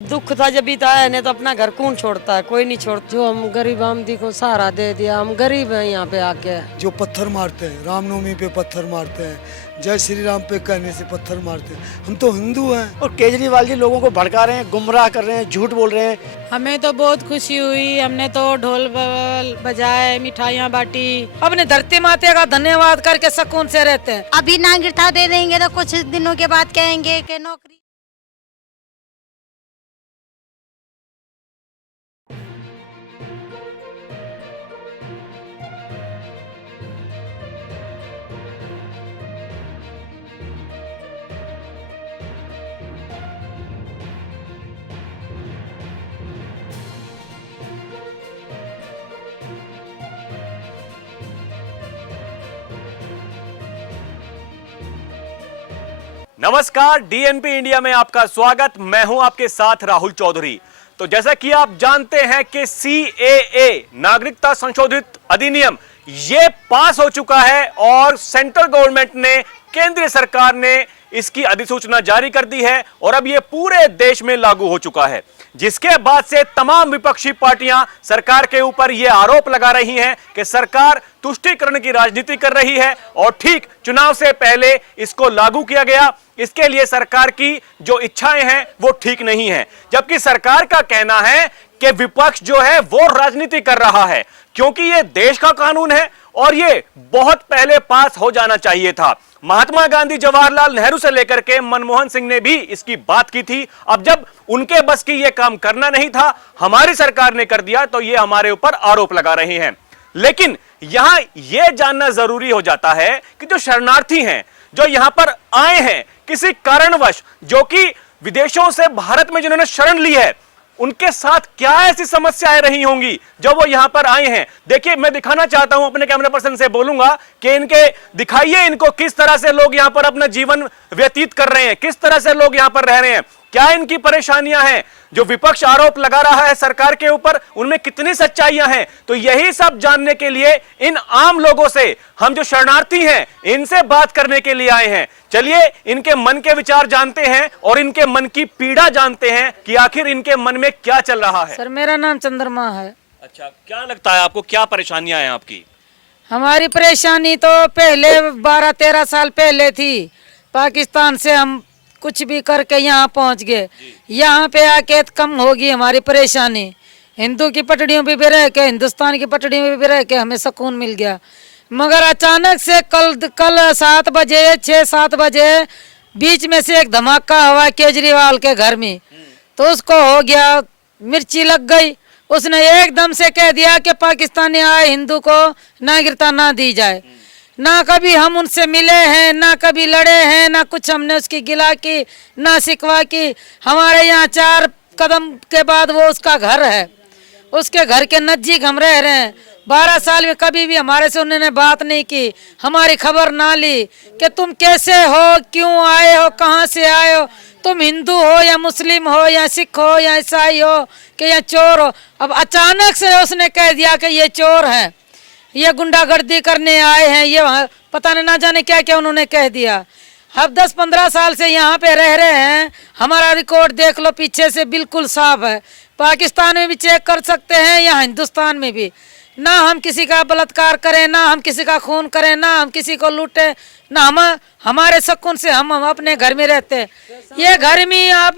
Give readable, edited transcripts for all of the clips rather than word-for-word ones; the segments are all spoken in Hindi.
दुख था जब बीता है, नहीं तो अपना घर कौन छोड़ता है, कोई नहीं छोड़ता। जो हम गरीब आमदी को सहारा दे दिया, हम गरीब हैं यहाँ पे आके। जो पत्थर मारते हैं, रामनवमी पे पत्थर मारते हैं, जय श्री राम पे कहने से पत्थर मारते हैं। हम तो हिंदू हैं। और केजरीवाल जी लोगों को भड़का रहे हैं, गुमराह कर रहे हैं, झूठ बोल रहे हैं। हमें तो बहुत खुशी हुई, हमने तो ढोल बजाए, मिठाइयाँ बांटी, अपने धरती माते का धन्यवाद करके सुकून से रहते हैं। अभी नागरिकता दे देंगे तो कुछ दिनों के बाद कहेंगे कि नौकरी। नमस्कार, डीएनपी इंडिया में आपका स्वागत। मैं हूं आपके साथ राहुल चौधरी। तो जैसा कि आप जानते हैं कि सीएए नागरिकता संशोधित अधिनियम ये पास हो चुका है और सेंट्रल गवर्नमेंट ने, केंद्रीय सरकार ने इसकी अधिसूचना जारी कर दी है और अब ये पूरे देश में लागू हो चुका है, जिसके बाद से तमाम विपक्षी पार्टियां सरकार के ऊपर यह आरोप लगा रही हैं कि सरकार तुष्टीकरण की राजनीति कर रही है और ठीक चुनाव से पहले इसको लागू किया गया। इसके लिए सरकार की जो इच्छाएं हैं वो ठीक नहीं है, जबकि सरकार का कहना है कि विपक्ष जो है वो राजनीति कर रहा है क्योंकि ये देश का कानून है और ये बहुत पहले पास हो जाना चाहिए था। महात्मा गांधी, जवाहरलाल नेहरू से लेकर के मनमोहन सिंह ने भी इसकी बात की थी। अब जब उनके बस की ये काम करना नहीं था, हमारी सरकार ने कर दिया, तो ये हमारे ऊपर आरोप लगा रहे हैं। लेकिन यहां यह जानना जरूरी हो जाता है कि जो शरणार्थी हैं, जो यहां पर आए हैं किसी कारणवश, जो कि विदेशों से भारत में जिन्होंने शरण ली है, उनके साथ क्या ऐसी समस्याएं रही होंगी जो वो यहां पर आए हैं। देखिए, मैं दिखाना चाहता हूं, अपने कैमरा पर्सन से बोलूंगा कि इनके दिखाइए इनको किस तरह से लोग यहां पर अपना जीवन व्यतीत कर रहे हैं, किस तरह से लोग यहां पर रह रहे हैं, क्या इनकी परेशानियां हैं। जो विपक्ष आरोप लगा रहा है सरकार के ऊपर, उनमें कितनी सच्चाइयां हैं। तो यही सब जानने के लिए इन आम लोगों से, हम जो शरणार्थी हैं, इनसे बात करने के लिए आए हैं। चलिए इनके मन के विचार जानते हैं और इनके मन की पीड़ा जानते हैं कि आखिर इनके मन में क्या चल रहा है। सर, मेरा नाम चंद्रमा है। अच्छा, क्या लगता है आपको, क्या परेशानियां हैं आपकी? हमारी परेशानी तो पहले 12-13 साल पहले थी। पाकिस्तान से हम कुछ भी करके यहाँ पहुँच गए, यहाँ पे आके कम होगी हमारी परेशानी। हिंदू की पटड़ियों पे भी रह के, हिंदुस्तान की पटड़ियों पे भी रह के हमें सुकून मिल गया। मगर अचानक से कल 7 बजे 6-7 बजे बीच में से एक धमाका हुआ केजरीवाल के घर में, तो उसको हो गया, मिर्ची लग गई। उसने एकदम से कह दिया कि पाकिस्तानी आए हिंदू को नागरिकता ना दी जाए। ना कभी हम उनसे मिले हैं, ना कभी लड़े हैं, ना कुछ हमने उसकी गिला की, ना शिकवा की। हमारे यहाँ 4 कदम के बाद वो उसका घर है, उसके घर के नज़दीक हम रह रहे हैं। 12 साल में कभी भी हमारे से उन्होंने बात नहीं की, हमारी खबर ना ली कि तुम कैसे हो, क्यों आए हो, कहाँ से आए हो, तुम हिंदू हो या मुस्लिम हो या सिख हो या ईसाई हो कि या चोर हो। अब अचानक से उसने कह दिया कि ये चोर हैं, ये गुंडागर्दी करने आए हैं, ये पता नहीं ना जाने क्या क्या उन्होंने कह दिया। अब 10-15 साल से यहाँ पे रह रहे हैं, हमारा रिकॉर्ड देख लो पीछे से बिल्कुल साफ है। पाकिस्तान में भी चेक कर सकते हैं या हिंदुस्तान में भी। ना हम किसी का बलात्कार करें, ना हम किसी का खून करें, ना हम किसी को लूटें, ना हमारे सुकून से हम अपने घर में रहते हैं। ये घर में आप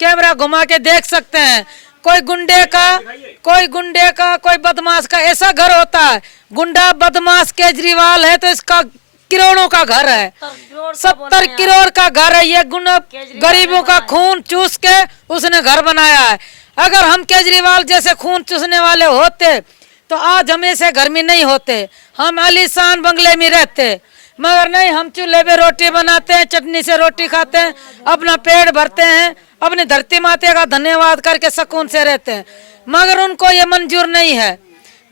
कैमरा घुमा के देख सकते हैं, कोई गुंडे का कोई बदमाश का ऐसा घर होता है। गुंडा बदमाश केजरीवाल है तो इसका करोड़ों का घर है, 70 करोड़ का घर है। ये गरीबों का खून चूस के उसने घर बनाया है। अगर हम केजरीवाल जैसे खून चूसने वाले होते तो आज हम ऐसे घर में नहीं होते, हम आलीशान बंगले में रहते। मगर नहीं, हम चूल्हे पे रोटी बनाते हैं, चटनी से रोटी खाते हैं, अपना पेट भरते हैं, अपनी धरती माते का धन्यवाद करके सुकून से रहते हैं। मगर उनको ये मंजूर नहीं है।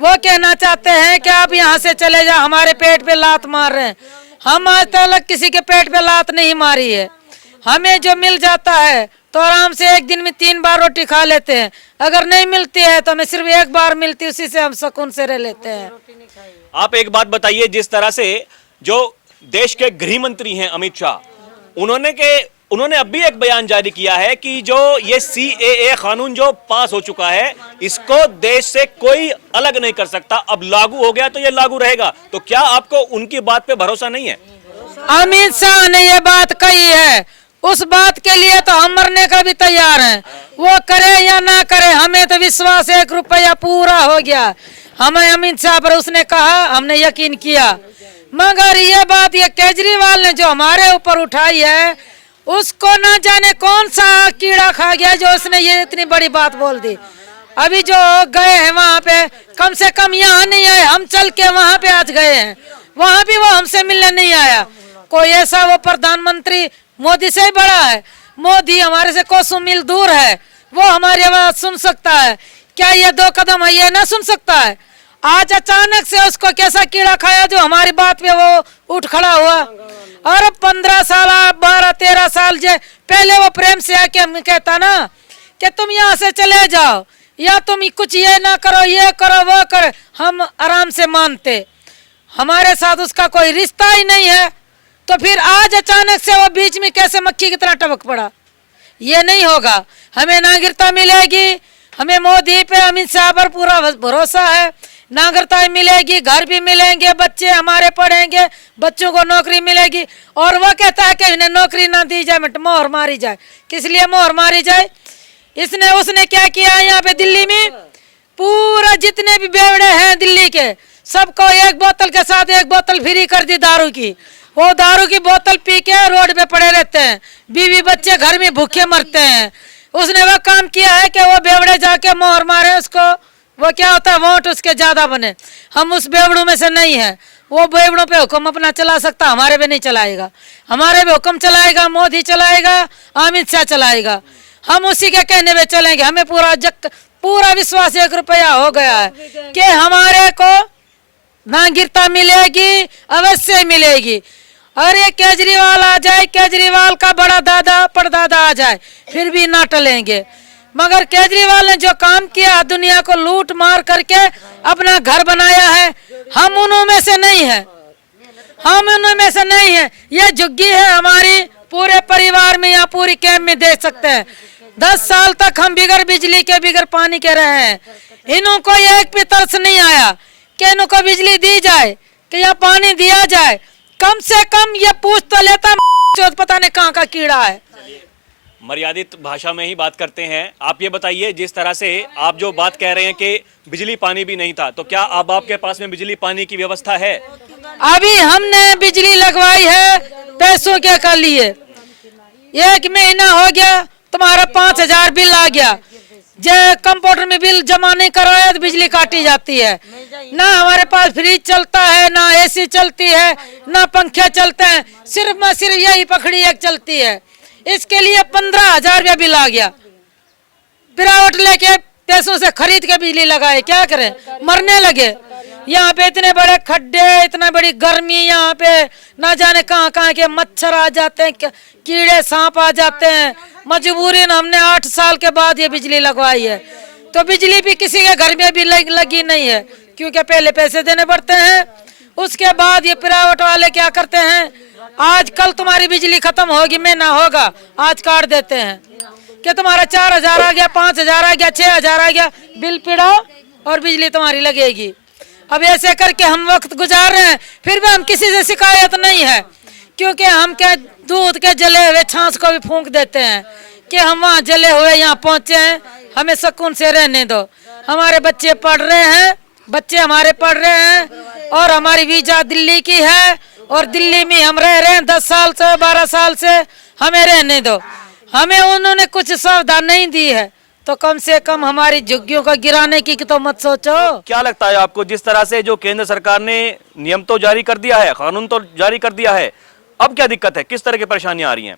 वो कहना चाहते हैं कि आप यहाँ से चले जाओ, हमारे पेट पे लात मार रहे हैं। हम आज तक किसी के पेट पे लात नहीं मारी है। हमें जो मिल जाता है तो आराम से एक दिन में 3 बार रोटी खा लेते हैं। अगर नहीं मिलती है तो हमें सिर्फ 1 बार मिलती है, उसी से हम सुकून से रह लेते हैं। आप एक बात बताइए, जिस तरह से जो देश के गृह मंत्री हैं अमित शाह, उन्होंने के उन्होंने अब भी एक बयान जारी किया है कि जो ये CAA कानून जो पास हो चुका है, इसको देश से कोई अलग नहीं कर सकता। अब लागू हो गया तो ये लागू रहेगा। तो क्या आपको उनकी बात पे भरोसा नहीं है? अमित शाह ने ये बात कही है, उस बात के लिए तो हम मरने का भी तैयार हैं। वो करे या ना करे, हमें तो विश्वास 1 रुपया पूरा हो गया। हमें अमित शाह पर उसने कहा, हमने यकीन किया। मगर ये बात ये केजरीवाल ने जो हमारे ऊपर उठाई है, उसको ना जाने कौन सा कीड़ा खा गया जो उसने ये इतनी बड़ी बात बोल दी। अभी जो गए हैं वहाँ पे, कम से कम यहाँ नहीं आए, हम चल के वहाँ पे आज गए हैं, वहाँ भी वो हमसे मिलने नहीं आया। कोई ऐसा वो प्रधानमंत्री मोदी से ही बड़ा है? मोदी हमारे से कोसों मील दूर है, वो हमारी आवाज सुन सकता है क्या? ये 2 कदम है, ये ना सुन सकता है? आज अचानक से उसको कैसा कीड़ा खाया जो हमारी बात पे वो उठ खड़ा हुआ? और 15 साल 12-13 साल जे पहले वो प्रेम से आके हम कहता ना कि तुम यहाँ से चले जाओ, या तुम कुछ ये ना करो, ये करो, वो करो, हम आराम से मानते। हमारे साथ उसका कोई रिश्ता ही नहीं है, तो फिर आज अचानक से वो बीच में कैसे मक्खी की तरह टपक पड़ा? ये नहीं होगा। हमें नागरिकता मिलेगी, हमें मोदी पे अमित शाह पर पूरा भरोसा है। नागरिकता मिलेगी, घर भी मिलेंगे, बच्चे हमारे पढ़ेंगे, बच्चों को नौकरी मिलेगी। और वो कहता है कि इन्हें नौकरी ना दी जाए, मोहर मारी जाए। किस लिए मोहर मारी जाए? उसने क्या किया यहाँ पे दिल्ली में? पूरा जितने भी बेवड़े हैं दिल्ली के, सबको 1 बोतल के साथ 1 बोतल फ्री कर दी दारू की। वो दारू की बोतल पी के रोड पे पड़े रहते हैं, बीवी बच्चे घर में भूखे मरते हैं। उसने वो काम किया है कि वो बेवड़े जाके मोहर मारे उसको। वो क्या होता है, वोट उसके ज्यादा बने। हम उस बेवड़ों में से नहीं है। वो बेवड़ों पे हुक्म अपना चला सकता, हमारे पे नहीं चलाएगा। हमारे पे हुक्म चलाएगा मोदी, चलाएगा अमित शाह, चलाएगा। हम उसी के कहने पे चलेंगे। हमें पूरा विश्वास 1 रुपया हो गया है कि हमारे को नागरिकता मिलेगी, अवश्य मिलेगी। अरे केजरीवाल आ जाए, केजरीवाल का बड़ा दादा परदादा आ जाए, फिर भी ना टलेंगे। मगर केजरीवाल ने जो काम किया, दुनिया को लूट मार करके अपना घर बनाया है, हम उन्हों में से नहीं है। हम उन्हों में से नहीं है। ये झुग्गी है हमारी, पूरे परिवार में या पूरी कैंप में देख सकते हैं। 10 साल तक हम बिगर बिजली के, बिगर पानी के रहे हैं। इन्हों को एक भी तरस नहीं आया कि इनको बिजली दी जाए, कि या पानी दिया जाए। कम से कम ये पूछ तो लेता, पता नहीं कहाँ का कीड़ा है। मर्यादित भाषा में ही बात करते हैं। आप ये बताइए, जिस तरह से आप जो बात कह रहे हैं कि बिजली पानी भी नहीं था, तो क्या अब आपके पास में बिजली पानी की व्यवस्था है? अभी हमने बिजली लगवाई है पैसों के लिए। 1 महीना हो गया, तुम्हारा 5000 बिल आ गया। जो कंप्यूटर में बिल जमा नहीं करवाया तो बिजली काटी जाती है। ना हमारे पास फ्रिज चलता है, ना AC चलती है, ना पंखे चलते हैं, सिर्फ यही पखड़ी एक चलती है। इसके लिए 15,000 रुपया बिल आ गया। पिरावट लेके पैसों से खरीद के बिजली लगाए, क्या करें? मरने लगे। यहाँ पे इतने बड़े खड्डे, इतना बड़ी गर्मी, यहाँ पे ना जाने कहाँ कहाँ के मच्छर आ जाते हैं, कीड़े सांप आ जाते हैं। मजबूरी हमने 8 साल के बाद ये बिजली लगवाई है। तो बिजली भी किसी के घर में भी लगी नहीं है, क्योंकि पहले पैसे देने पड़ते हैं। उसके बाद ये पिरावट वाले क्या करते हैं, आज कल तुम्हारी बिजली खत्म होगी, में ना होगा, आज काट देते हैं कि तुम्हारा 4000 आ गया, 5000 आ गया, 6000 आ गया, बिल पिड़ाओ और बिजली तुम्हारी लगेगी। अब ऐसे करके हम वक्त गुजार रहे हैं, फिर भी हम किसी से शिकायत नहीं है, क्योंकि हम क्या दूध के जले हुए छाछ को भी फूंक देते हैं कि हम वहाँ जले हुए यहाँ पहुँचे हैं, हमें सुकून से रहने दो। हमारे बच्चे पढ़ रहे हैं, बच्चे हमारे पढ़ रहे हैं, और हमारी वीजा दिल्ली की है, और दिल्ली में हम रह रहे हैं 10 साल से, 12 साल से। हमें रहने दो। हमें उन्होंने कुछ सुविधा नहीं दी है, तो कम से कम हमारी झुग्गियों को गिराने की तो मत सोचो। क्या लगता है आपको, जिस तरह से जो केंद्र सरकार ने नियम तो जारी कर दिया है, कानून तो जारी कर दिया है, अब क्या दिक्कत है? किस तरह की परेशानियां आ रही हैं?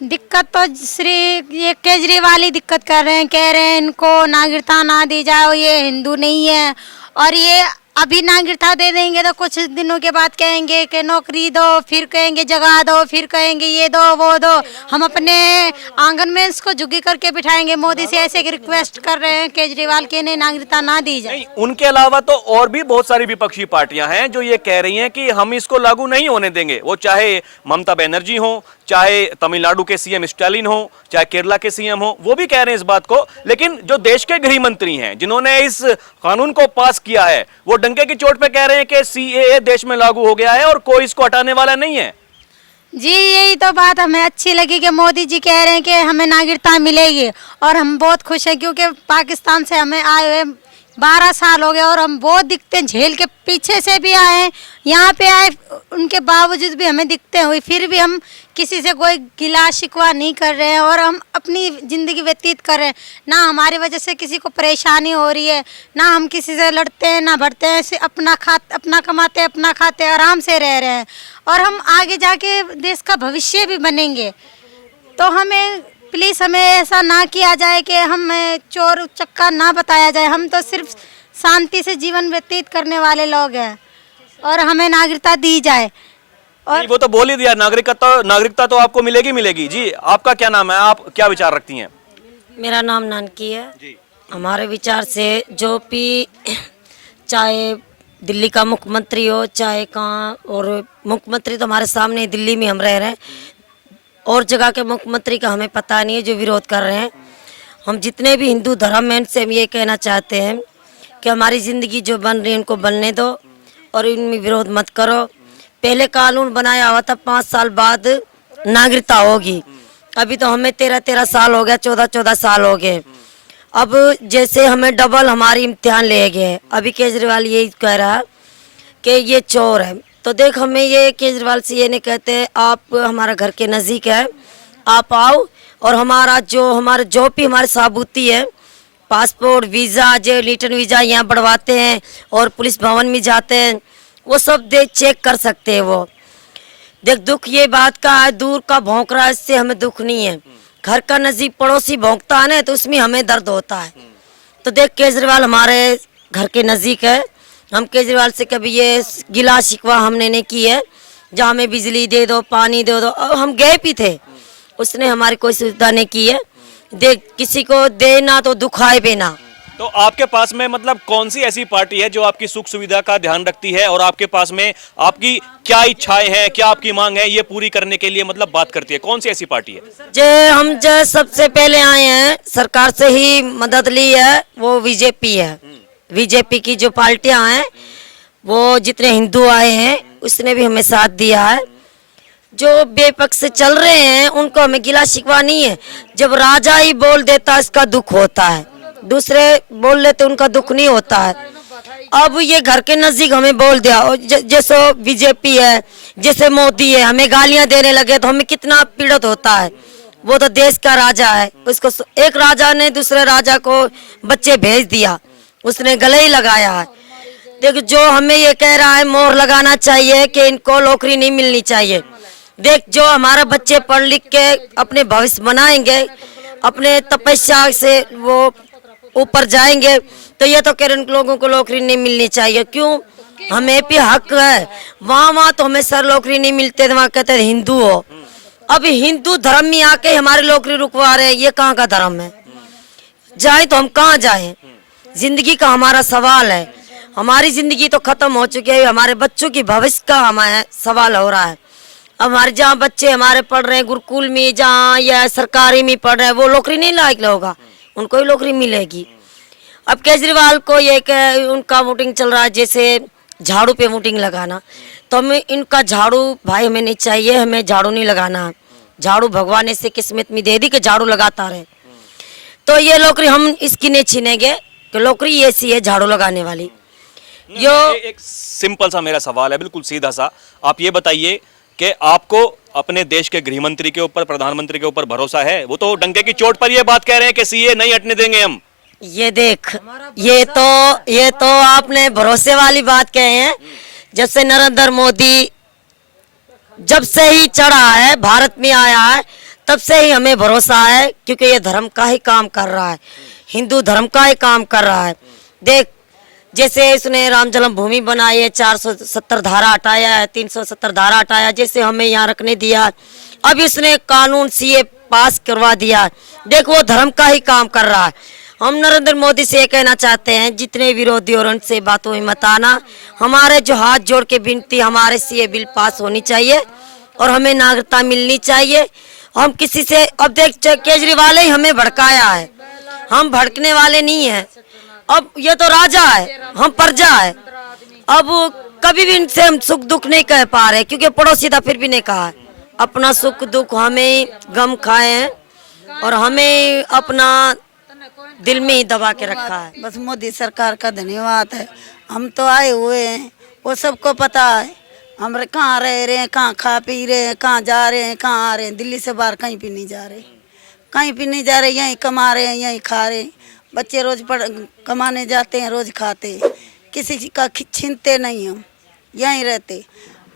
दिक्कत तो श्री ये केजरीवाल ही दिक्कत कर रहे हैं, कह रहे हैं इनको नागरिकता ना दी जाए, ये हिंदू नहीं है। और ये अभी नागरिकता दे देंगे तो कुछ दिनों के बाद कहेंगे कि नौकरी दो, फिर कहेंगे जगह दो, फिर कहेंगे ये दो वो दो। हम अपने आंगन में इसको झुग्गी करके बिठाएंगे। मोदी से ऐसे रिक्वेस्ट कर रहे हैं केजरीवाल के इन्हें नागरिकता ना दी जाए। नहीं, उनके अलावा तो और भी बहुत सारी विपक्षी पार्टियां हैं जो ये कह रही हैं कि हम इसको लागू नहीं होने देंगे। वो चाहे ममता बनर्जी हो, चाहे तमिलनाडु के सीएम स्टालिन हो, चाहे केरला के सीएम हो, वो भी कह रहे हैं इस बात को। लेकिन जो देश के गृह मंत्री हैं जिन्होंने इस कानून को पास किया है, वो डंके की चोट पे कह रहे हैं कि सीएए देश में लागू हो गया है और कोई इसको हटाने वाला नहीं है। जी यही तो बात हमें अच्छी लगी कि मोदी जी कह रहे हैं कि हमें नागरिकता मिलेगी और हम बहुत खुश हैं, क्योंकि पाकिस्तान से हमें आए हुए 12 साल हो गए और हम बहुत दिखते हैं, झेल के पीछे से भी आए हैं, यहाँ पे आए उनके बावजूद भी हमें दिखते हुए फिर भी हम किसी से कोई गिला शिकवा नहीं कर रहे हैं और हम अपनी ज़िंदगी व्यतीत कर रहे हैं। ना हमारी वजह से किसी को परेशानी हो रही है, ना हम किसी से लड़ते हैं ना बढ़ते हैं, अपना कमाते अपना खाते आराम से रह रहे हैं और हम आगे जाके देश का भविष्य भी बनेंगे। तो हमें प्लीज़ हमें ऐसा ना किया जाए कि हमें चोर चक्का ना बताया जाए। हम तो सिर्फ शांति से जीवन व्यतीत करने वाले लोग हैं और हमें नागरिकता दी जाए। और वो तो बोल ही दिया, नागरिकता तो आपको मिलेगी। जी आपका क्या नाम है, आप क्या विचार रखती हैं? मेरा नाम नानकी है जी। हमारे विचार से जो भी चाहे दिल्ली का मुख्यमंत्री हो चाहे कहाँ, और मुख्यमंत्री तो हमारे सामने दिल्ली में हम रह रहे हैं और जगह के मुख्यमंत्री का हमें पता नहीं है जो विरोध कर रहे हैं। हम जितने भी हिंदू धर्म हैं उनसे हम ये कहना चाहते हैं कि हमारी ज़िंदगी जो बन रही है उनको बनने दो और इनमें विरोध मत करो। पहले कानून बनाया हुआ था 5 साल बाद नागरिकता होगी, अभी तो हमें 13 साल हो गया, 14 साल हो गए। अब जैसे हमें डबल हमारी इम्तिहान ले गए। अभी केजरीवाल यही कह रहा है कि ये चोर है, तो देख हमें ये केजरीवाल से ये नहीं कहते आप हमारा घर के नज़दीक है, आप आओ और हमारा जो भी हमारे साबूती है, पासपोर्ट वीज़ा जो रिटर्न वीज़ा यहाँ बढ़वाते हैं और पुलिस भवन में जाते हैं, वो सब चेक कर सकते हैं। वो देख दुख ये बात का है, दूर का भौंक रहा है, इससे हमें दुख नहीं है। घर का नज़दीक पड़ोसी भौंकता है ना तो उसमें हमें दर्द होता है। तो देख केजरीवाल हमारे घर के नज़दीक है, हम केजरीवाल से कभी ये गिला शिकवा हमने नहीं की है। जहाँ हमें बिजली दे दो, पानी दे दो, हम गए भी थे, उसने हमारी कोई सुविधा नहीं की है। देख किसी को देना तो दुखाए बेना। तो आपके पास में मतलब कौन सी ऐसी पार्टी है जो आपकी सुख सुविधा का ध्यान रखती है और आपके पास में आपकी क्या इच्छाएं हैं, क्या आपकी मांग है, ये पूरी करने के लिए मतलब बात करती है? कौन सी ऐसी पार्टी है? हम सबसे पहले आए हैं, सरकार से ही मदद ली है, वो बीजेपी है। बीजेपी की जो पार्टियां हैं वो जितने हिंदू आए हैं उसने भी हमें साथ दिया है। जो बेपक्ष चल रहे हैं उनको हमें गिला शिकवा नहीं है। जब राजा ही बोल देता इसका दुख होता है, दूसरे बोल लेते उनका दुख नहीं होता है। अब ये घर के नजदीक हमें बोल दिया और जैसे बीजेपी है, जैसे मोदी है, हमें गालियां देने लगे तो हमें कितना पीड़ित होता है। वो तो देश का राजा है, उसको एक राजा ने दूसरे राजा को बच्चे भेज दिया, उसने गले ही लगाया है। देख जो हमें ये कह रहा है मोहर लगाना चाहिए कि इनको नौकरी नहीं मिलनी चाहिए। देख जो हमारा बच्चे पढ़ लिख के अपने भविष्य बनाएंगे, अपने तपस्या से वो ऊपर जाएंगे, तो ये तो कह रहे उन लोगों को नौकरी नहीं मिलनी चाहिए। क्यों? हमें भी हक है। वहाँ तो हमें सर नौकरी नहीं मिलते थे, वहाँ कहते थे हिंदू हो। अब हिंदू धर्म में आके हमारी नौकरी रुकवा रहे हैं, ये कहाँ का धर्म है? जाए तो हम कहाँ जाएं? जिंदगी का हमारा सवाल है, हमारी जिंदगी तो खत्म हो चुकी है, हमारे बच्चों की भविष्य का हमारा सवाल हो रहा है। हमारे जहाँ बच्चे हमारे पढ़ रहे हैं गुरुकुल में, जहाँ या सरकारी में पढ़ रहे हैं, वो नौकरी नहीं लायक होगा, उनको ही नौकरी मिलेगी। अब केजरीवाल को ये उनका वोटिंग चल रहा है, जैसे झाड़ू पे वोटिंग लगाना, तो हमें इनका झाड़ू भाई हमें नहीं चाहिए, हमें झाड़ू नहीं लगाना। झाड़ू भगवान ऐसे किस्मत में दे दी कि झाड़ू लगाता रहे, तो ये नौकरी हम इसकी नहीं छीनेंगे कि नौकरी ऐसी है झाड़ू लगाने वाली। जो एक सिंपल सा मेरा सवाल है, बिल्कुल सीधा सा, आप ये बताइए कि आपको अपने देश के गृह मंत्री के ऊपर, प्रधानमंत्री के ऊपर भरोसा है? वो तो डंके की चोट पर ये बात कह रहे हैं कि सीए नहीं हटने देंगे हम। ये देख ये तो आपने भरोसे वाली बात कहे हैं। जब से नरेंद्र मोदी जब से ही चढ़ा है, भारत में आया है, तब से ही हमें भरोसा है, क्योंकि ये धर्म का ही काम कर रहा है, हिंदू धर्म का ही काम कर रहा है। देख जैसे इसने राम जन्मभूमि बनाई है, 470 धारा हटाया है, 370 धारा हटाया, जैसे हमें यहाँ रखने दिया। अब इसने कानून सीए पास करवा दिया। देखो वो धर्म का ही काम कर रहा है। हम नरेंद्र मोदी से ये कहना चाहते हैं, जितने विरोधी और उनसे बातों में मत आना। हमारे जो हाथ जोड़ के विनती, हमारे सीए बिल पास होनी चाहिए और हमें नागरिकता मिलनी चाहिए। हम किसी से, अब देख केजरीवाल ही हमें भड़काया है, हम भड़कने वाले नहीं हैं। अब ये तो राजा है, हम प्रजा है। अब कभी भी इनसे हम सुख दुख नहीं कह पा रहे, क्योंकि पड़ोसी था फिर भी नहीं कहा है। अपना सुख दुख हमें गम खाए हैं और हमें अपना दिल में ही दबा के रखा है। बस मोदी सरकार का धन्यवाद है। हम तो आए हुए हैं, वो सबको पता है हम कहाँ रह रहे हैं, कहाँ खा पी रहे हैं, कहाँ जा रहे हैं, कहाँ आ रहे हैं। दिल्ली से बाहर कहीं भी नहीं जा रहे, कहीं भी नहीं जा रहे, यहीं कमा रहे हैं, यहीं खा रहे हैं। बच्चे रोज कमाने जाते हैं, रोज खाते हैं, किसी का छीनते नहीं, हम यहीं रहते।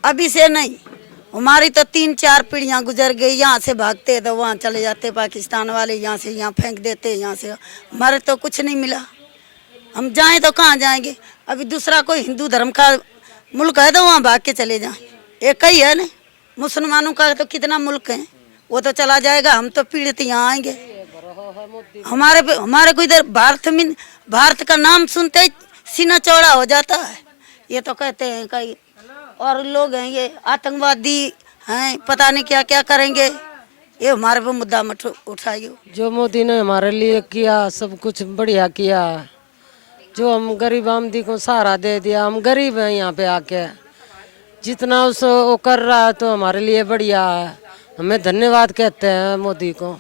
अभी से नहीं, हमारी तो 3-4 पीढ़ियाँ गुजर गई। यहाँ से भागते तो वहाँ चले जाते पाकिस्तान वाले, यहाँ से यहाँ फेंक देते, यहाँ से। हमारे तो कुछ नहीं मिला, हम जाएं तो कहाँ जाएंगे। अभी दूसरा कोई हिंदू धर्म का मुल्क है तो वहाँ भाग के चले जाएं। एक ही है ना, मुसलमानों का तो कितना मुल्क है, वो तो चला जाएगा, हम तो पीड़ित यहाँ आएंगे। हमारे को इधर भारत का नाम सुनते ही सीना चौड़ा हो जाता है। ये तो कहते हैं कई और लोग हैं ये आतंकवादी हैं, पता नहीं क्या क्या करेंगे। ये हमारे पे मुद्दा मत उठाइए। जो मोदी ने हमारे लिए किया सब कुछ बढ़िया किया। जो हम गरीब आमदी को सहारा दे दिया, हम गरीब हैं यहाँ पे आके, जितना उस वो कर रहा है तो हमारे लिए बढ़िया है। हमें धन्यवाद कहते हैं मोदी को,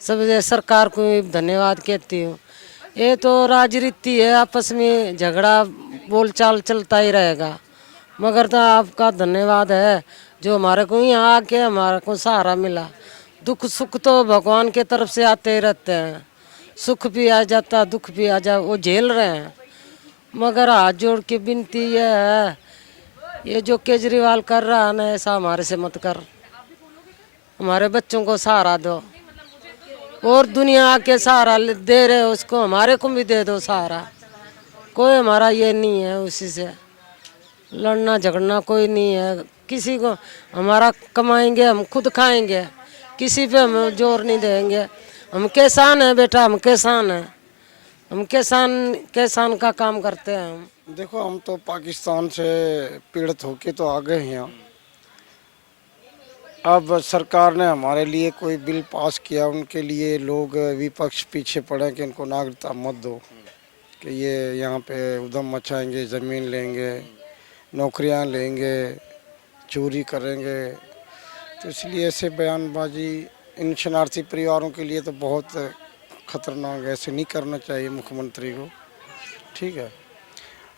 सब सरकार को धन्यवाद कहती हूँ। ये तो राजनीति है, आपस में झगड़ा बोलचाल चलता ही रहेगा, मगर तो आपका धन्यवाद है जो हमारे को यहाँ आके हमारे को सहारा मिला। दुख सुख तो भगवान के तरफ से आते ही रहते हैं, सुख भी आ जाता, दुख भी आ जा, वो झेल रहे हैं। मगर हाथ जोड़ के विनती ये है, ये जो केजरीवाल कर रहा है ना, ऐसा हमारे से मत कर। हमारे बच्चों को सहारा दो और दुनिया आके सहारा दे रहे हो उसको, हमारे को भी दे दो सहारा। कोई हमारा ये नहीं है उसी से लड़ना झगड़ना, कोई नहीं है किसी को। हमारा कमाएंगे, हम खुद खाएंगे, किसी पे हम जोर नहीं देंगे। हम किसान हैं बेटा, हम किसान हैं, हम किसान का काम करते हैं। हम देखो, हम तो पाकिस्तान से पीड़ित होके तो आ गए हैं। अब सरकार ने हमारे लिए कोई बिल पास किया, उनके लिए लोग विपक्ष पीछे पड़े कि इनको नागरिकता मत दो, कि ये यहाँ पे उधम मचाएंगे, ज़मीन लेंगे, नौकरियाँ लेंगे, चोरी करेंगे। तो इसलिए ऐसे बयानबाजी इन शरणार्थी परिवारों के लिए तो बहुत ख़तरनाक है। ऐसे नहीं करना चाहिए मुख्यमंत्री को, ठीक है।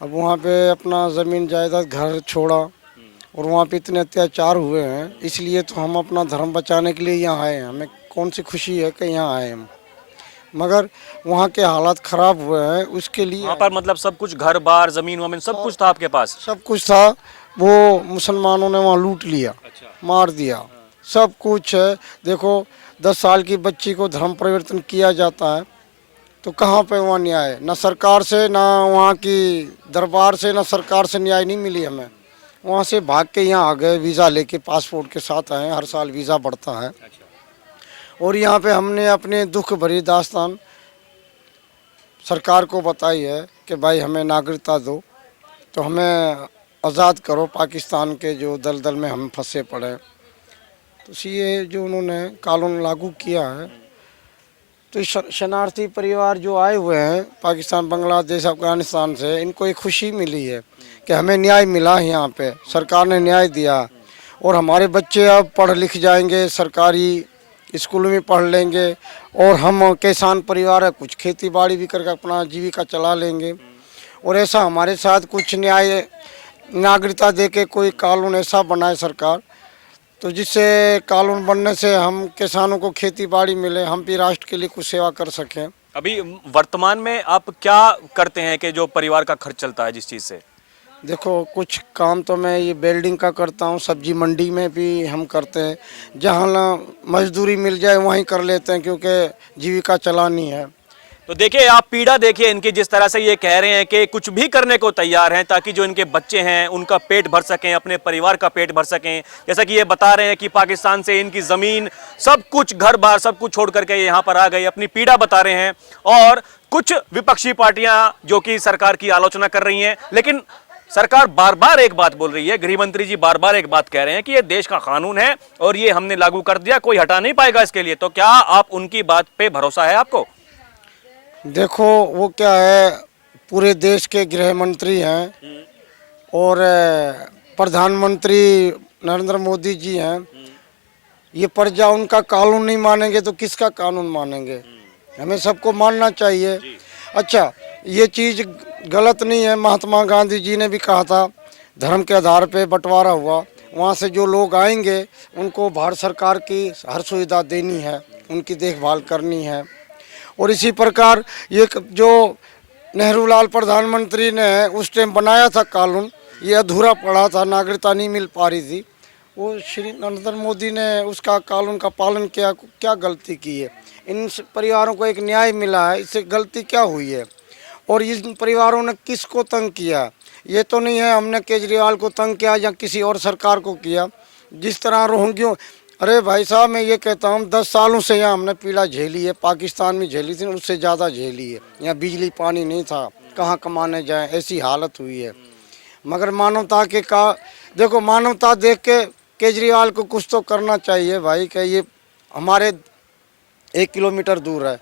अब वहाँ पे अपना ज़मीन जायदाद घर छोड़ा और वहाँ पे इतने अत्याचार हुए हैं, इसलिए तो हम अपना धर्म बचाने के लिए यहाँ आए हैं। हमें कौन सी खुशी है कि यहाँ आए हम, मगर वहाँ के हालात ख़राब हुए हैं, उसके लिए। वहाँ पर मतलब सब कुछ, घर बार जमीन वमीन सब कुछ था आपके पास? सब कुछ था, वो मुसलमानों ने वहाँ लूट लिया। अच्छा। मार दिया, सब कुछ है। देखो 10 साल की बच्ची को धर्म परिवर्तन किया जाता है तो कहाँ पे वहाँ न्याय? ना सरकार से, ना वहाँ की दरबार से, ना सरकार से न्याय नहीं मिली हमें। वहाँ से भाग के यहाँ आ गए, वीज़ा लेके पासपोर्ट के साथ आए। हर साल वीज़ा बढ़ता है। और यहाँ पे हमने अपने दुख भरी दास्तान सरकार को बताई है कि भाई हमें नागरिकता दो, तो हमें आज़ाद करो पाकिस्तान के जो दलदल में हम फंसे पड़े। तो ये जो उन्होंने कानून लागू किया है, तो शरणार्थी परिवार जो आए हुए हैं पाकिस्तान, बांग्लादेश, अफगानिस्तान से, इनको एक खुशी मिली है कि हमें न्याय मिला है, यहाँ पे सरकार ने न्याय दिया। और हमारे बच्चे अब पढ़ लिख जाएंगे, सरकारी स्कूलों में पढ़ लेंगे, और हम किसान परिवार है, कुछ खेती बाड़ी भी करके अपना जीविका चला लेंगे। और ऐसा हमारे साथ कुछ न्याय, नागरिकता दे के कोई कानून ऐसा बनाए सरकार, तो जिससे कानून बनने से हम किसानों को खेती बाड़ी मिले, हम भी राष्ट्र के लिए कुछ सेवा कर सकें। अभी वर्तमान में आप क्या करते हैं कि जो परिवार का खर्च चलता है जिस चीज़ से? देखो, कुछ काम तो मैं ये वेल्डिंग का करता हूँ, सब्जी मंडी में भी हम करते हैं, जहाँ ना मजदूरी मिल जाए वहीं कर लेते हैं, क्योंकि जीविका चलानी है। तो देखिए, आप पीड़ा देखिए इनकी, जिस तरह से ये कह रहे हैं कि कुछ भी करने को तैयार हैं ताकि जो इनके बच्चे हैं उनका पेट भर सकें, अपने परिवार का पेट भर सकें। जैसा कि ये बता रहे हैं कि पाकिस्तान से इनकी ज़मीन, सब कुछ, घर बार सब कुछ छोड़ करके ये यहाँ पर आ गए, अपनी पीड़ा बता रहे हैं। और कुछ विपक्षी पार्टियां जो कि सरकार की आलोचना कर रही हैं, लेकिन सरकार बार बार एक बात बोल रही है, गृह मंत्री जी बार बार एक बात कह रहे हैं कि ये देश का कानून है और ये हमने लागू कर दिया, कोई हटा नहीं पाएगा इसके लिए। तो क्या आप उनकी बात पे भरोसा है आपको? देखो, वो क्या है, पूरे देश के गृह मंत्री हैं और प्रधानमंत्री नरेंद्र मोदी जी हैं। ये प्रजा उनका कानून नहीं मानेंगे तो किसका कानून मानेंगे? हमें सबको मानना चाहिए। अच्छा, ये चीज़ गलत नहीं है। महात्मा गांधी जी ने भी कहा था, धर्म के आधार पे बंटवारा हुआ, वहाँ से जो लोग आएंगे उनको भारत सरकार की हर सुविधा देनी है, उनकी देखभाल करनी है। और इसी प्रकार ये जो नेहरू लाल प्रधानमंत्री ने उस टाइम बनाया था कानून, ये अधूरा पड़ा था, नागरिकता नहीं मिल पा रही थी। वो श्री नरेंद्र मोदी ने उसका कानून का पालन किया। क्या गलती की है? इन परिवारों को एक न्याय मिला है, इससे गलती क्या हुई है? और इन परिवारों ने किसको तंग किया? ये तो नहीं है हमने केजरीवाल को तंग किया या किसी और सरकार को किया। जिस तरह रोहिंग्यों, अरे भाई साहब, मैं ये कहता हूँ 10 सालों से यहाँ हमने पीड़ा झेली है, पाकिस्तान में झेली थी, उससे ज़्यादा झेली है। यहाँ बिजली पानी नहीं था, कहाँ कमाने जाएं, ऐसी हालत हुई है। मगर मानवता के देखो, मानवता देख के केजरीवाल को कुछ तो करना चाहिए भाई। कि ये हमारे 1 किलोमीटर दूर है,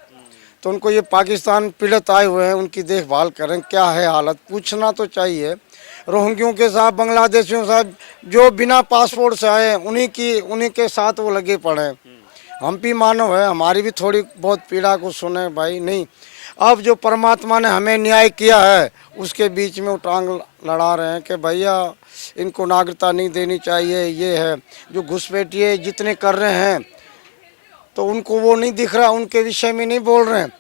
तो उनको ये पाकिस्तान पीड़ित आए हुए हैं, उनकी देखभाल करें, क्या है हालत, पूछना तो चाहिए। रोहिंग्यों के साथ, बांग्लादेशियों के साथ, जो बिना पासपोर्ट से आए उन्हीं के साथ वो लगे पड़े हैं। हम भी मानव है, हमारी भी थोड़ी बहुत पीड़ा को सुने भाई। नहीं, अब जो परमात्मा ने हमें न्याय किया है उसके बीच में वो टांग लड़ा रहे हैं कि भैया इनको नागरिकता नहीं देनी चाहिए। ये है जो घुसपैठिए जितने कर रहे हैं, तो उनको वो नहीं दिख रहा, उनके विषय में नहीं बोल रहे हैं।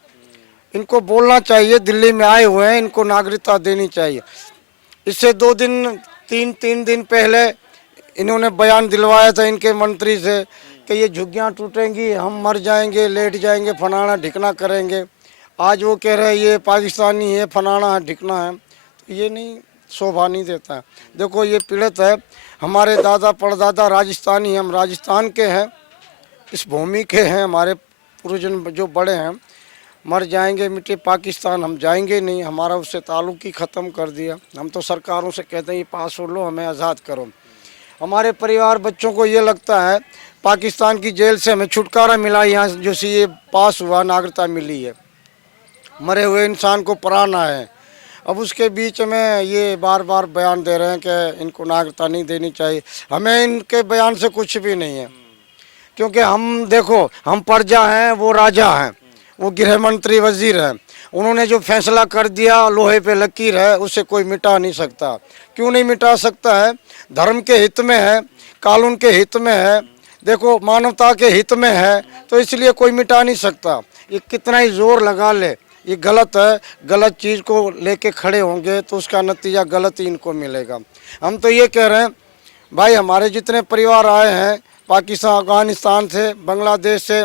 इनको बोलना चाहिए, दिल्ली में आए हुए हैं, इनको नागरिकता देनी चाहिए। इससे 3 दिन पहले इन्होंने बयान दिलवाया था इनके मंत्री से कि ये झुग्गियाँ टूटेंगी, हम मर जाएंगे, लेट जाएंगे, फनाना ढिकना करेंगे। आज वो कह रहे हैं ये पाकिस्तानी है, फनाना है, ढिकना है। तो ये नहीं, शोभा नहीं देता है। देखो, ये पीड़ित है, हमारे दादा परदादा राजस्थानी, हम राजस्थान के हैं, इस भूमि के हैं, हमारे पूर्वजन जो बड़े हैं। मर जाएंगे, मिट्टी पाकिस्तान हम जाएंगे नहीं, हमारा उससे ताल्लुक ही ख़त्म कर दिया। हम तो सरकारों से कहते हैं ये पासपोर्ट लो, हमें आज़ाद करो। हमारे परिवार बच्चों को ये लगता है पाकिस्तान की जेल से हमें छुटकारा मिला, यहाँ जो सीए पास हुआ, नागरिकता मिली है, मरे हुए इंसान को प्राण आए। अब उसके बीच में ये बार बार बयान दे रहे हैं कि इनको नागरिकता नहीं देनी चाहिए। हमें इनके बयान से कुछ भी नहीं है, क्योंकि हम देखो, हम प्रजा हैं, वो राजा हैं, वो गृह मंत्री वजीर हैं। उन्होंने जो फैसला कर दिया, लोहे पे लकीर है, उसे कोई मिटा नहीं सकता। क्यों नहीं मिटा सकता है? धर्म के हित में है, कानून के हित में है, देखो मानवता के हित में है, तो इसलिए कोई मिटा नहीं सकता। ये कितना ही जोर लगा ले, ये गलत है। गलत चीज़ को लेके खड़े होंगे तो उसका नतीजा गलत ही इनको मिलेगा। हम तो ये कह रहे हैं भाई, हमारे जितने परिवार आए हैं पाकिस्तान, अफगानिस्तान से, बांग्लादेश से,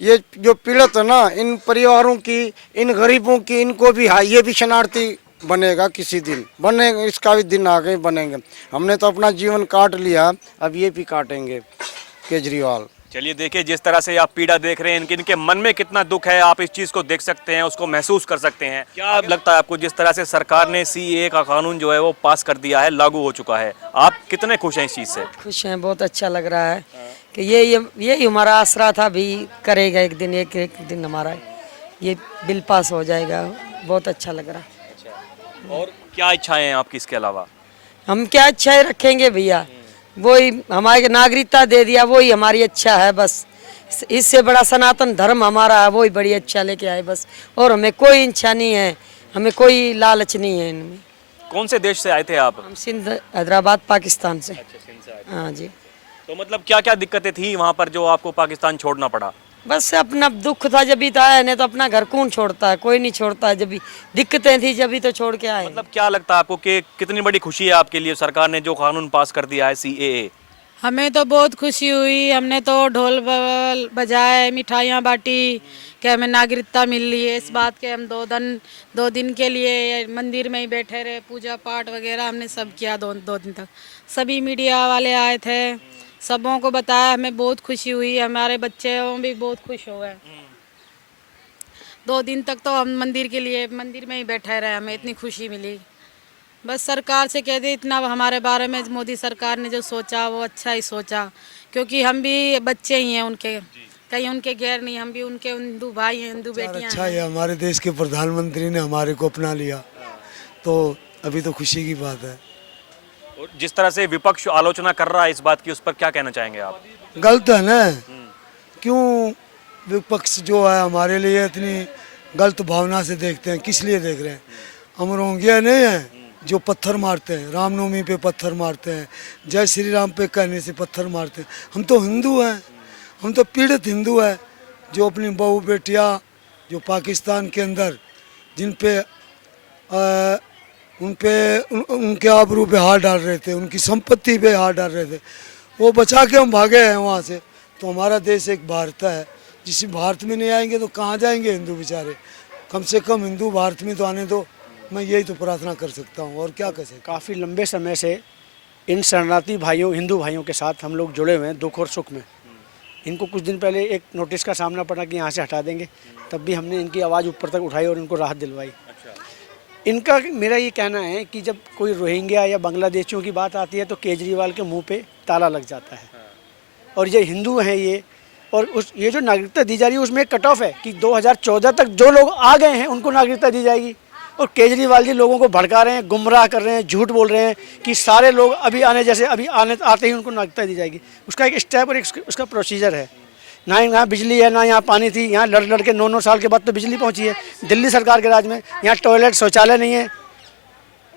ये जो पीड़ित है ना, इन परिवारों की, इन गरीबों की, इनको भी ये भी शरणार्थी बनेगा, किसी दिन बनेगा, इसका भी दिन आगे बनेंगे। हमने तो अपना जीवन काट लिया, अब ये भी काटेंगे केजरीवाल। चलिए, देखिए जिस तरह से आप पीड़ा देख रहे हैं, इनके मन में कितना दुख है, आप इस चीज़ को देख सकते हैं, उसको महसूस कर सकते हैं। क्या लगता है आपको, जिस तरह से सरकार ने सीएए का कानून जो है वो पास कर दिया है, लागू हो चुका है, आप कितने खुश हैं इस चीज़ से? खुश हैं, बहुत अच्छा लग रहा है कि यही हमारा आसरा था, भी करेगा एक दिन हमारा ये बिल पास हो जाएगा। बहुत अच्छा लग रहा है। और क्या इच्छाएं हैं आपकी इसके अलावा? हम क्या इच्छाएं रखेंगे भैया, वही हमारे नागरिकता दे दिया, वही हमारी अच्छा है बस। इससे बड़ा सनातन धर्म हमारा है, वही बड़ी अच्छा लेके आए बस। और हमें कोई इच्छा नहीं है, हमें कोई लालच नहीं है इनमें। कौन से देश से आए थे आप? हम सिंध, हैदराबाद, पाकिस्तान से। हाँ जी। तो मतलब क्या क्या दिक्कतें थी वहाँ पर जो आपको पाकिस्तान छोड़ना पड़ा? बस अपना दुख था जब भी तो आया, नहीं तो अपना घर कौन छोड़ता है, कोई नहीं छोड़ता है। जब भी दिक्कतें थी जब भी तो छोड़ के आए। मतलब क्या लगता है आपको कि कितनी बड़ी खुशी है आपके लिए सरकार ने जो कानून पास कर दिया है सीएए? हमें तो बहुत खुशी हुई। हमने तो ढोल बजाए, मिठाइयाँ बांटी कि हमें नागरिकता मिल रही है। इस बात के हम 2 दिन के लिए मंदिर में ही बैठे रहे, पूजा पाठ वगैरह हमने सब किया 2 दिन तक। सभी मीडिया वाले आए थे, सबों को बताया, हमें बहुत खुशी हुई। हमारे बच्चे भी बहुत खुश हो गए। 2 दिन तक तो हम मंदिर में ही बैठे रहे, हमें इतनी खुशी मिली। बस सरकार से कह दे इतना हमारे बारे में मोदी सरकार ने जो सोचा वो अच्छा ही सोचा, क्योंकि हम भी बच्चे ही हैं उनके, कहीं उनके गैर नहीं, हम भी उनके हिंदू भाई हैं, हिंदू बेटियां अच्छा है हमारे देश के प्रधानमंत्री ने हमारे को अपना लिया, तो अभी तो खुशी की बात है। और जिस तरह से विपक्ष आलोचना कर रहा है इस बात की, उस पर क्या कहना चाहेंगे आप? गलत है ना, क्यों विपक्ष जो है हमारे लिए इतनी गलत भावना से देखते हैं? किस लिए देख रहे हैं? हम रोंगिया नहीं हैं जो पत्थर मारते हैं, रामनवमी पे पत्थर मारते हैं, जय श्री राम पे कहने से पत्थर मारते हैं। हम तो हिंदू हैं, हम तो पीड़ित हिंदू हैं जो अपनी बहू बेटियां जो पाकिस्तान के अंदर जिन पे उनके आबरू पे हाथ डाल रहे थे, उनकी संपत्ति पे हाथ डाल रहे थे, वो बचा के हम भागे हैं वहाँ से। तो हमारा देश एक भारत है, जिस भारत में नहीं आएंगे तो कहाँ जाएंगे हिंदू बेचारे? कम से कम हिंदू भारत में तो आने दो, मैं यही तो प्रार्थना कर सकता हूँ, और क्या कर सकता हूँ। काफ़ी लंबे समय से इन शरणार्थी भाइयों, हिंदू भाइयों के साथ हम लोग जुड़े हुए हैं, दुख और सुख में। इनको कुछ दिन पहले एक नोटिस का सामना पड़ा कि यहाँ से हटा देंगे, तब भी हमने इनकी आवाज़ ऊपर तक उठाई और इनको राहत दिलवाई। इनका मेरा ये कहना है कि जब कोई रोहिंग्या या बांग्लादेशियों की बात आती है तो केजरीवाल के मुंह पे ताला लग जाता है। और ये हिंदू हैं ये, और ये जो नागरिकता दी जा रही है उसमें एक कट ऑफ है कि 2014 तक जो लोग आ गए हैं उनको नागरिकता दी जाएगी। और केजरीवाल जी लोगों को भड़का रहे हैं, गुमराह कर रहे हैं, झूठ बोल रहे हैं कि सारे लोग अभी आते ही उनको नागरिकता दी जाएगी। उसका एक स्टेप और एक उसका प्रोसीजर है। ना यहाँ बिजली है, ना यहाँ पानी थी, यहाँ लड़ के 9 साल के बाद तो बिजली पहुँची है दिल्ली सरकार के राज में। यहाँ टॉयलेट शौचालय नहीं है,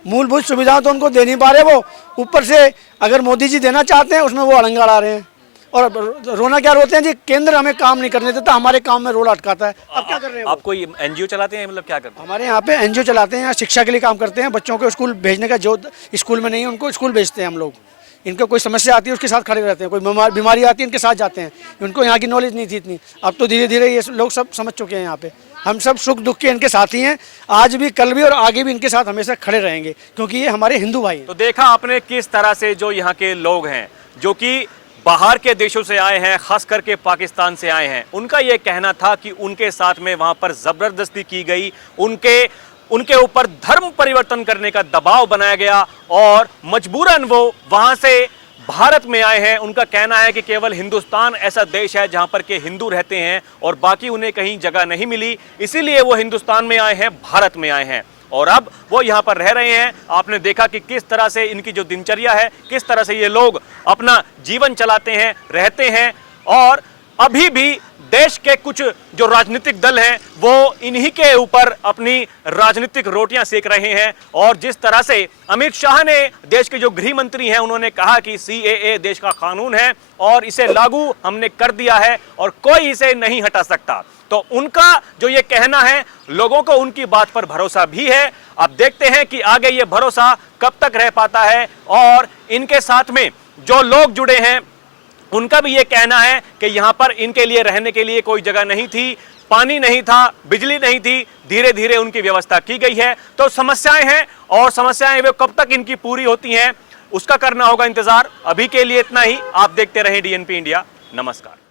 मूलभूत सुविधाएं तो उनको दे नहीं पा रहे वो, ऊपर से अगर मोदी जी देना चाहते हैं उसमें वो अड़ंगा अड़ा रहे हैं। और रोना क्या रोते हैं जी, केंद्र हमें काम नहीं करने देता, हमारे काम में रोल अटकाता है। अब क्या कर रहे हैं? आप कोई एनजीओ चलाते हैं, मतलब क्या करते हैं? हमारे यहाँ पे एनजीओ चलाते हैं, यहाँ शिक्षा के लिए काम करते हैं, बच्चों को स्कूल भेजने का, जो स्कूल में नहीं है उनको स्कूल भेजते हैं हम लोग। इनको कोई समस्या आती है उसके साथ खड़े रहते हैं, कोई बीमारी आती है इनके साथ जाते हैं। उनको यहाँ की नॉलेज नहीं थी इतनी, अब तो धीरे धीरे ये लोग सब समझ चुके हैं। यहाँ पे हम सब सुख दुख के इनके साथी हैं, आज भी, कल भी और आगे भी इनके साथ हमेशा खड़े रहेंगे, क्योंकि ये हमारे हिंदू भाई हैं। तो देखा आपने किस तरह से जो यहाँ के लोग हैं, जो कि बाहर के देशों से आए हैं, खास करके पाकिस्तान से आए हैं, उनका ये कहना था कि उनके साथ में वहां पर जबरदस्ती की गई, उनके ऊपर धर्म परिवर्तन करने का दबाव बनाया गया और मजबूरन वो वहां से भारत में आए हैं। उनका कहना है कि केवल हिंदुस्तान ऐसा देश है जहां पर के हिंदू रहते हैं और बाकी उन्हें कहीं जगह नहीं मिली, इसीलिए वो हिंदुस्तान में आए हैं, भारत में आए हैं और अब वो यहाँ पर रह रहे हैं। आपने देखा कि किस तरह से इनकी जो दिनचर्या है, किस तरह से ये लोग अपना जीवन चलाते हैं, रहते हैं। और अभी भी देश के कुछ जो राजनीतिक दल हैं वो इन्हीं के ऊपर अपनी राजनीतिक रोटियां सेक रहे हैं। और जिस तरह से अमित शाह ने, देश के जो गृह मंत्री हैं, उन्होंने कहा कि CAA देश का कानून है और इसे लागू हमने कर दिया है और कोई इसे नहीं हटा सकता, तो उनका जो ये कहना है, लोगों को उनकी बात पर भरोसा भी है। अब देखते हैं कि आगे ये भरोसा कब तक रह पाता है। और इनके साथ में जो लोग जुड़े हैं उनका भी ये कहना है कि यहाँ पर इनके लिए रहने के लिए कोई जगह नहीं थी, पानी नहीं था, बिजली नहीं थी, धीरे धीरे उनकी व्यवस्था की गई है। तो समस्याएं हैं और समस्याएं वे कब तक इनकी पूरी होती हैं उसका करना होगा इंतजार। अभी के लिए इतना ही। आप देखते रहें DNP इंडिया। नमस्कार।